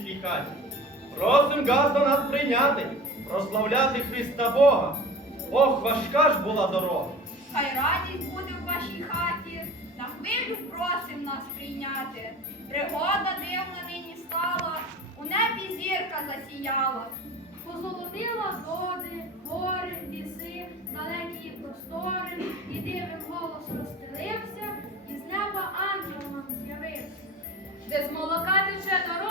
світлій хаті. Просим газ до нас прийняти, прославляти Христа Бога. Ох, важка ж була дорога. Хай радість буде в вашій хаті, на хвилю просим нас прийняти. Пригода дивна нині стала, у небі зірка засіяла. Позолотила води, гори, ліси, далекі простори, і дивен голос розстелився, і з неба ангел нам з'явився. Де з молока тече дорога,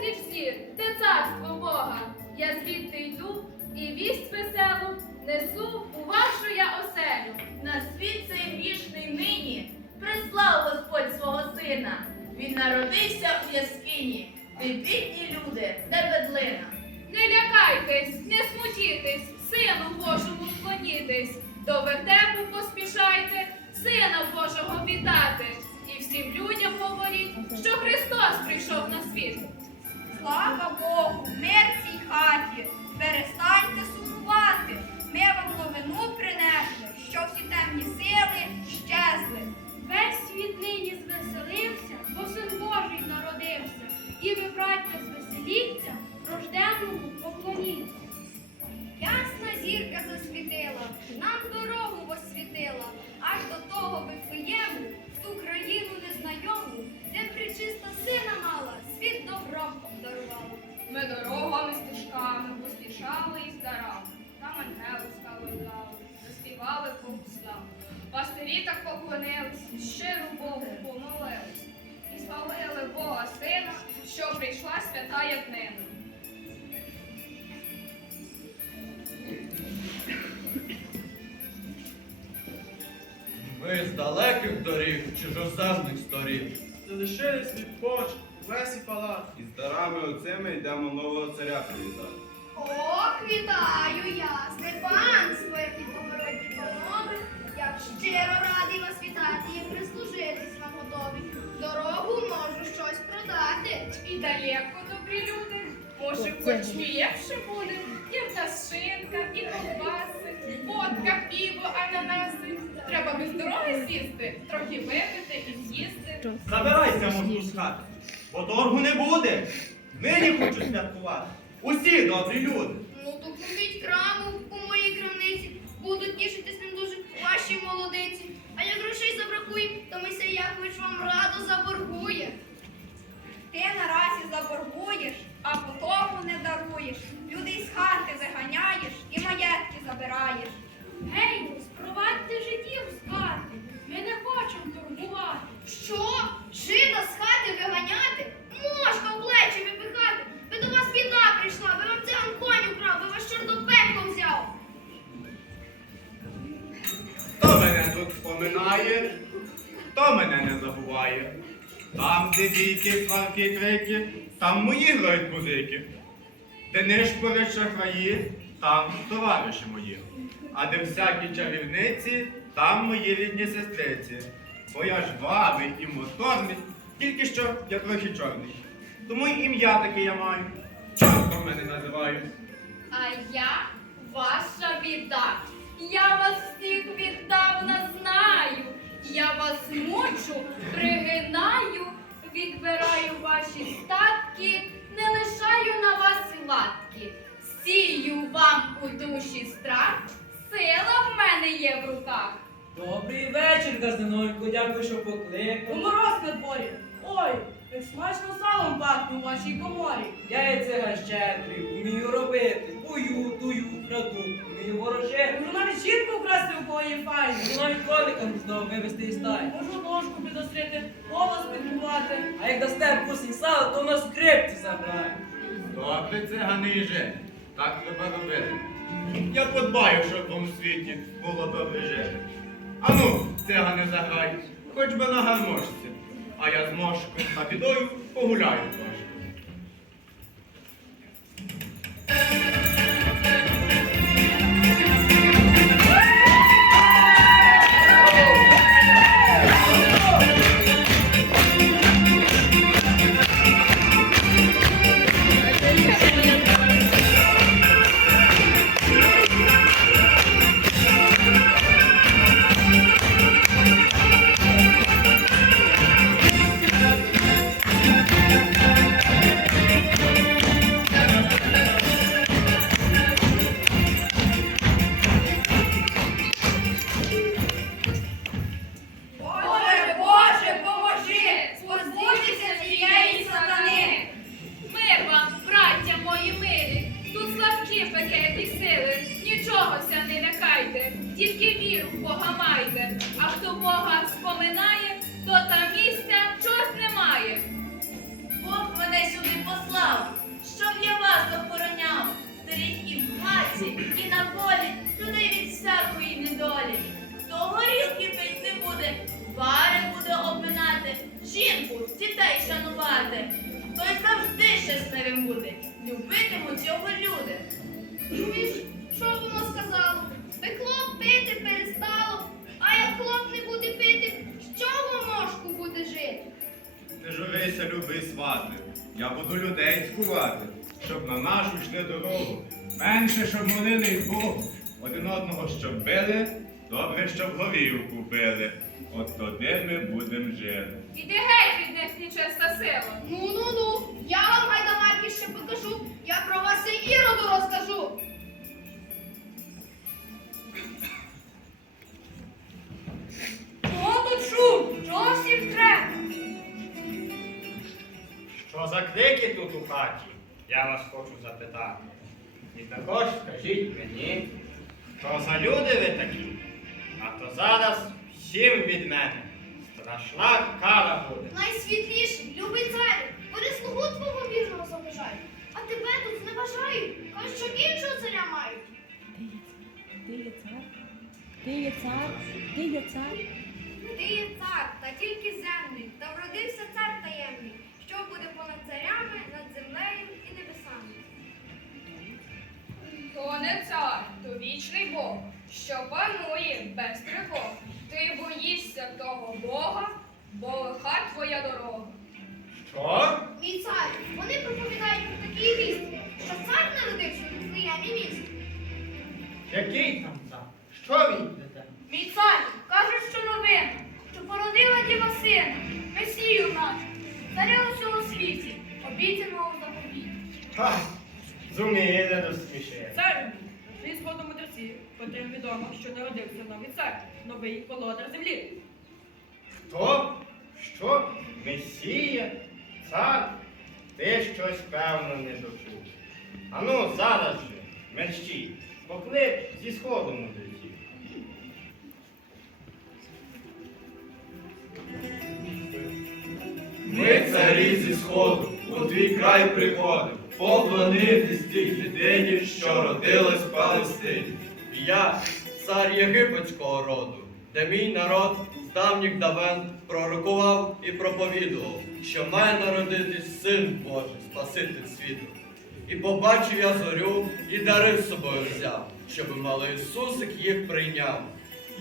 безліч зір, де царство Бога. Я звідти йду і вість веселу несу у вашу я оселю. На світ цей грішний нині прислав Господь свого сина. Він народився у яскині. Ви бідні люди, де бедлина. Не лякайтесь, не смутітесь, сину Божому склонітесь. До вертепу поспішайте, сина Божого вітати. І всім людям говоріть, що Христос прийшов на світ. Слава Богу, мир цій хаті. Свята ятнина. Ми з далеких доріг, чужоземних сторін. Залишились від поч, весь і палат. І з дарами оцими йдемо нового царя привітати. Ох, вітаю я, Степанство, які побороті панове. Я щиро радий вас вітати і прислужитись вам готові. Дорогу можу щось продати. І далеко, добрі люди. Може, хоч ліпше буде. І в нас шинка, і ковбаси, водка, піво, ананаси. Треба без дороги сісти, трохи випити і з'їсти. Забирайся, можу з хати, бо торгу не буде. Нині хочу святкувати. Усі добрі люди. Ну, то купіть краму у моїй крамниці. Будуть тішитись ним дуже ваші молодиці. А як грошей забракує, то Мойсей Якович вам радо заборгує. Ти наразі заборгуєш, а потому не даруєш. Людей з хати виганяєш і маєтки забираєш. Гей, спровадьте жидів з хати. Ми не хочемо турбувати. Що? Жида з хати виганяти? Можна в плечі випихати. Ви до вас біда прийшла, ви вам циган конь украв, ви вас чорт взяв. Хто мене тут поминає, хто мене не забуває. Там, де бійки, сварки, крики, там мої грають музики. Де не нишпорять шахраї, там товариші мої. А де всякі чарівниці, там мої рідні сестриці. Бо я ж бравий і моторний, тільки що я трохи чорний. Тому й ім'я таке я маю. Чортом мене називають. А я ваша біда. Я вас всіх віддавна знаю. Я вас мучу, пригинаю, відбираю ваші статки, не лишаю на вас латки. сію вам у душі страх, сила в мене є в руках. Добрий вечір, Газденонько, дякую, що покликав. Мороз на дворі. Ой, як смачно салом пахне у вашій коморі. Я циган щедрий, вмію робити, бою, дую, краду, вмію ворожити. Можу навіть жінку вкрасти у кого є файно. Можу навіть коника знову вивезти із стаї. Можу ножку підострити, голос підбувати. А як дасте вкусний сало, то нас скрипці забирає. Добре, цигани і жити. Так треба робити. Я подбаю, щоб вам у світі було добре жити. Ану, цигани заграй, хоч би на гармошці. А я з мошком та бідою погуляю трошки. Не журися, любий свати. Я буду людей скувати, щоб на нашу йшли дорогу. Менше, щоб молили Богу. Один одного щоб били, добре, щоб горілку пили. От тоді ми будем жити. Іди геть від них нечеста сила. Ну ну ну, я вам гайдамаки ще покажу, я про вас і іроду розкажу. За крики тут у хаті? Я вас хочу запитати. І також скажіть мені, що за люди ви такі? А то зараз всім від мене страшна кара буде. Найсвітліший, любий царю, вони слугу твого вірного забажають, а тебе тут зневажають, кажуть, що іншого царя мають. Ти є цар? Ти є цар? Ти є цар? Ти є цар, та тільки земний, та вродився цар таємний, що буде понад царями, над землею і небесами. То не цар, то вічний Бог, що панує без тривог. Ти боїшся того Бога, бо лиха твоя дорога. Що? Мій цар, вони проповідають про такі вістки, що цар народився у Вифлеємі місті. Який там цар? Що він відомо, що народився новий цар, новий володар землі. Хто? Що? Месія? Цар? Ти щось певно не дочув. Ану, зараз же, мерщій, поклич зі сходу мудреців. Ми, царі зі сходу, у твій край приходимо, поклонитись тій людині, що родилась в Палестині. Я цар єгипетського роду, де мій народ з давніх давен пророкував і проповідував, що має народитись син Божий, Спаситель світу. І побачив я зорю і дари з собою взяв, щоб малий Ісусик їх прийняв.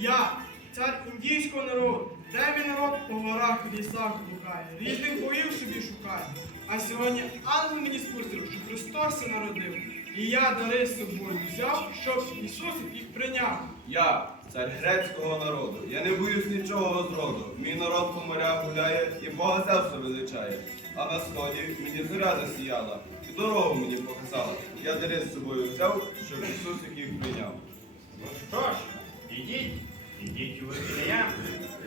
Я, цар індійського народу, де мій народ по горах і лісах блукає, різних боїв собі шукає. А сьогодні ангел мені спустив, що Христос народив. І я дари з собою взяв, щоб Ісус їх прийняв. Я, цар грецького народу, я не боюсь нічого зроду. Мій народ по морях гуляє і Бога Зевса величає. А на сході мені зоря засіяла, і дорогу мені показала. Я дари з собою взяв, щоб Ісусик їх прийняв. Ну що ж, ідіть, ідіть у Вифлеєм,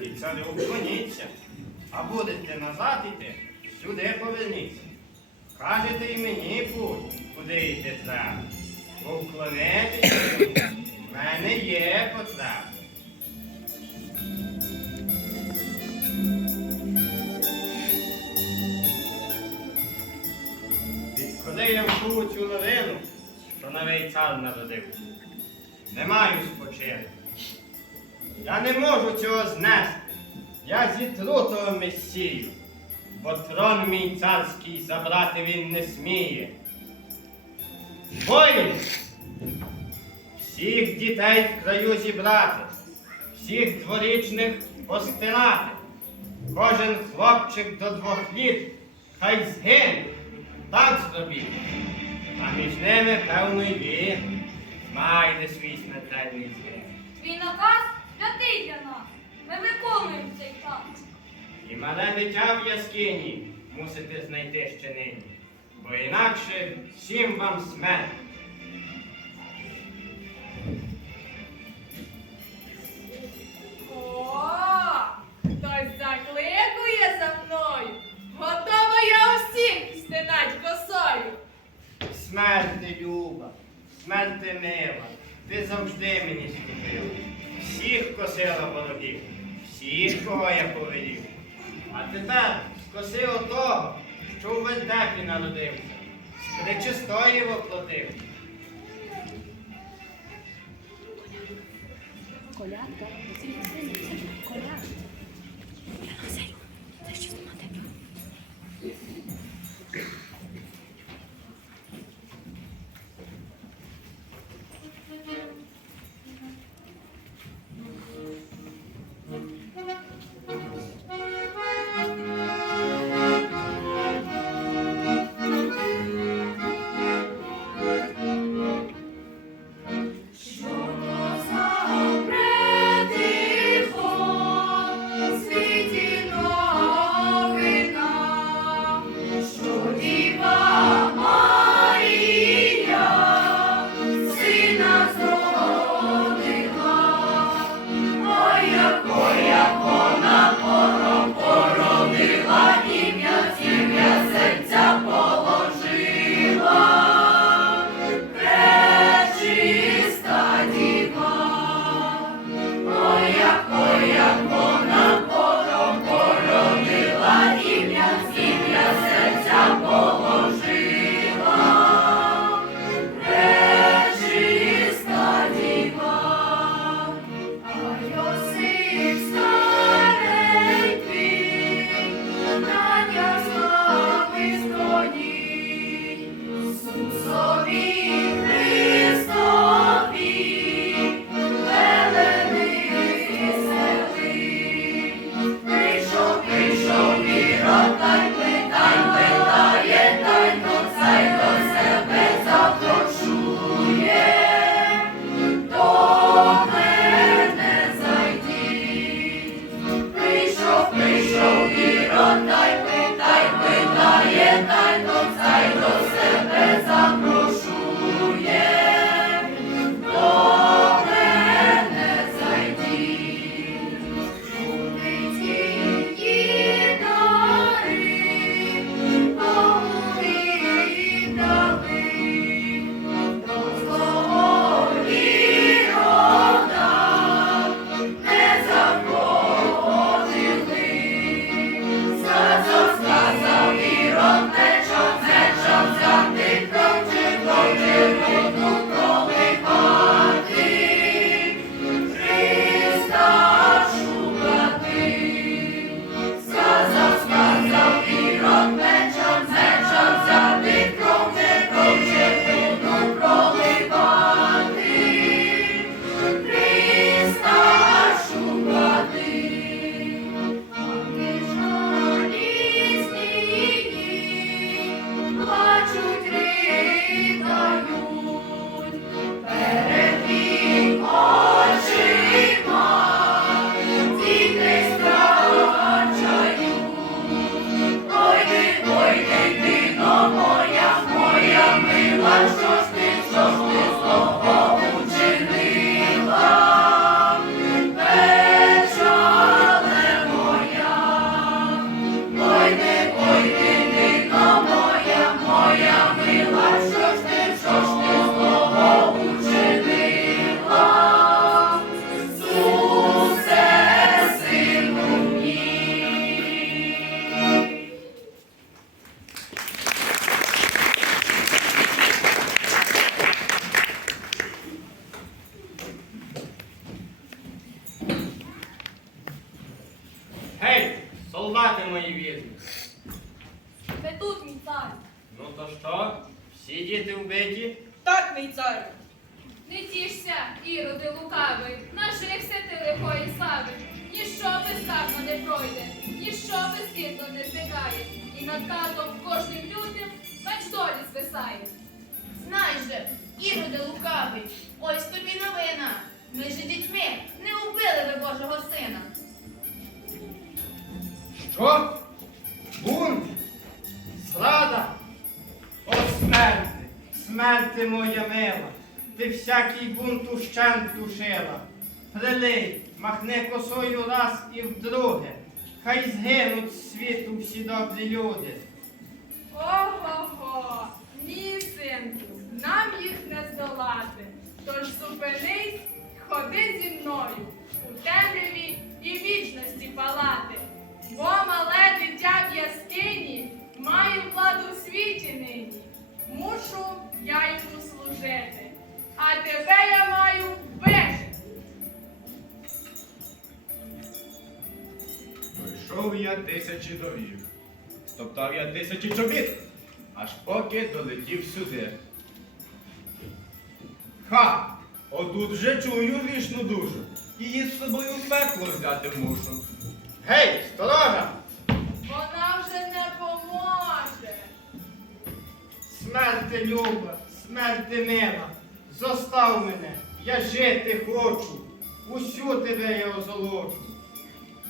і царю вклоніться. А будете назад іти, сюди поверніться. Кажете і мені путь, куди йти треба. Бо вклонитися в мене є потреба. Відколи я вчув цю новину, що новий цар народився, не маю спочинку. Я не можу цього знести. Я зітру того месію, бо трон мій царський забрати він не сміє. Воїн! Всіх дітей в краю зібрати, всіх дворічних постирати. Кожен хлопчик до двох літ хай згине, так зробіть. А між ними, певно, ви знайде свій смертельний згин. Твій наказ святий для нас. Ми виконуємо цей так. І мале дитя в яскині мусите знайти ще нині, бо інакше всім вам смерть. О, хтось закликує за мною. Готова я усіх стинать косою. Смерть люба, смерть ти мила, ти завжди мені скупила. Всіх косила ворогів, всіх, кого я повелів. А тепер скоси отого, що в вертепі народився, з причистої воплотив. Колядка, Ми же дітьми не убили ви Божого сина. Що? Бунт? Зрада? О, смерти! Смерти моя мила! Ти всякий бунт ущент душила. Прилий, махни косою раз і вдруге. Хай згинуть з світу всі добрі люди. Ого-го, ні, синку, нам їх не здолати. Тож зупинись, ходи зі мною у темряві і вічності палати. Бо мале дитя в яскині має владу у світі нині. Мушу я йому служити, а тебе я маю вбити. Пройшов я тисячі доріг, стоптав я тисячі чобіт, аж поки долетів сюди. Отут вже чую грішну душу, її з собою в пекло взяти мушу. Гей, сторожа! Вона вже не поможе. Смерти люба, смерти мила, зостав мене, я жити хочу, усю тебе я озолочу.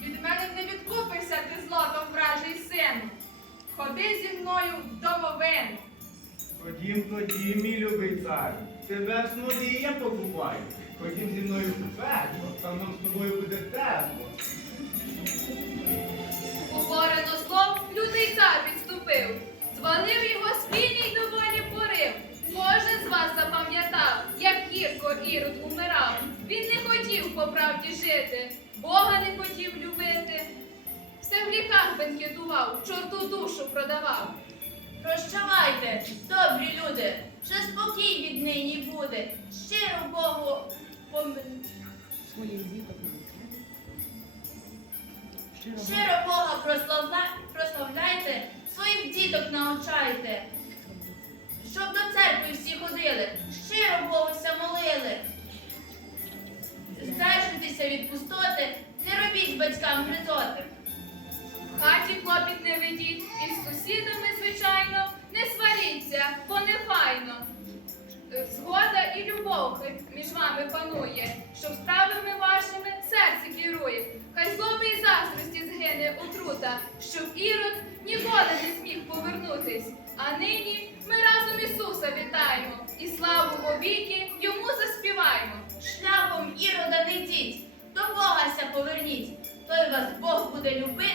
Від мене не відкупишся ти златом вражий сину. Ходи зі мною в домовину. Ходім тоді, мій любий цар, тебе в смолі я покупаю. Ходім зі мною в пекло, там нам з тобою буде тепло. Уборено злом лютий цар відступив. Звалив його спільній доволі порив. Кожен з вас запам'ятав, як гірко Ірод умирав. Він не хотів по правді жити, Бога не хотів любити. Все в гріхах бенкетував, чорту душу продавав. Прощавайте, добрі люди, ще спокій віднині буде. Щиро Богу пом... Своїх діток навчайте. Щиро Бога прославля... прославляйте, своїх діток навчайте. Щоб до церкви всі ходили, щиро Богу вся молили. Здержуйтеся від пустоти, не робіть батькам гризоти. Хаті клопіт не ведіть, і з сусідами, звичайно, не сваріться, бо не файно. Е, Згода і любов між вами панує, щоб справами вашими серце керує. Хай злоби і заздрості згине отрута, щоб ірод ніколи не зміг повернутись. А нині ми разом Ісуса вітаємо і славу вовіки йому заспіваємо. Шляхом ірода не йдіть, до Богася поверніть. Той вас Бог буде любити,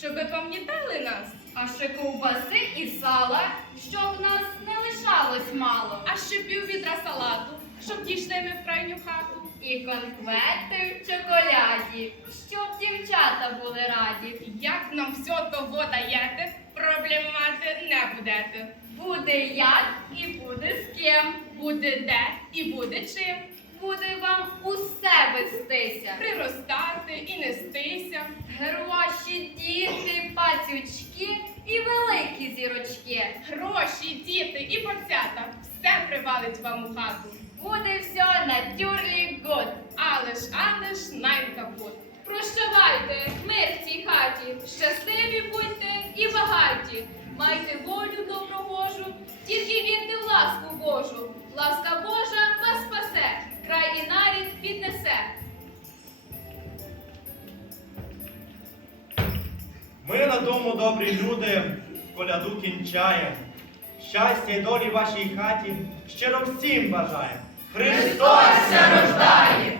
щоб пам'ятали нас. А ще ковбаси і сала, щоб нас не лишалось мало. А ще пів відра салату, щоб дійшли ми в крайню хату. І конквети в чоколяді, щоб дівчата були раді. Як нам все того даєте, проблем мати не будете. Буде як і буде з ким, буде де і буде чим. Буде вам усе вестися. Приростати і нестися. Гроші, діти, пацючки і великі зірочки. Гроші, діти і поцята. Все привалить вам у хату. Буде все на тюрлі год. Але ж, але ж, найм капут. Прощавайте, мир в цій хаті, щасливі будьте і багаті. Майте волю доброгожу, тільки вірте в ласку Божу. Ласка Божа вас спасе, край і нарід піднесе. Ми на тому, добрі люди, коляду кінчаєм. Щастя й долі вашій хаті щиро всім бажаєм. Христос ся рождає!